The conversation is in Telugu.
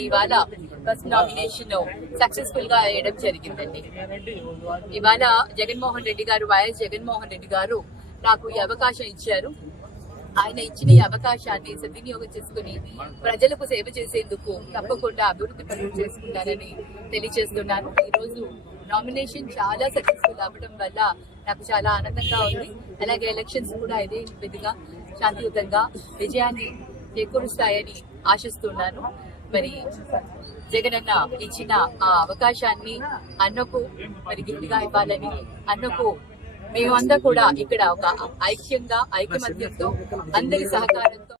ఇవాళ ఫస్ట్ నామినేషన్ సక్సెస్ఫుల్ గా వేయడం జరిగిందండి. ఇవాళ జగన్మోహన్ రెడ్డి గారు, వైఎస్ జగన్మోహన్ రెడ్డి గారు నాకు ఈ అవకాశం ఇచ్చారు. ఆయన ఇచ్చిన ఈ అవకాశాన్ని సద్వినియోగం చేసుకుని ప్రజలకు సేవ చేసేందుకు తప్పకుండా అభివృద్ధి పనులు చేసుకుంటారని తెలియజేస్తున్నాను. ఈ రోజు నామినేషన్ చాలా సక్సెస్ఫుల్ అవ్వడం వల్ల నాకు చాలా ఆనందంగా ఉంది. అలాగే ఎలక్షన్స్ కూడా ఇదే విధిగా శాంతియుతంగా విజయాన్ని చేకూరుస్తాయని ఆశిస్తున్నాను. మరి జగనన్న ఇచ్చిన ఆ అవకాశాన్ని అన్నకు మరి గిఫ్ట్గా ఇవ్వాలని, అన్నకు మేమంతా కూడా ఇక్కడ ఒక ఐక్యంగా ఐకమత్యంతో అందరి సహకారంతో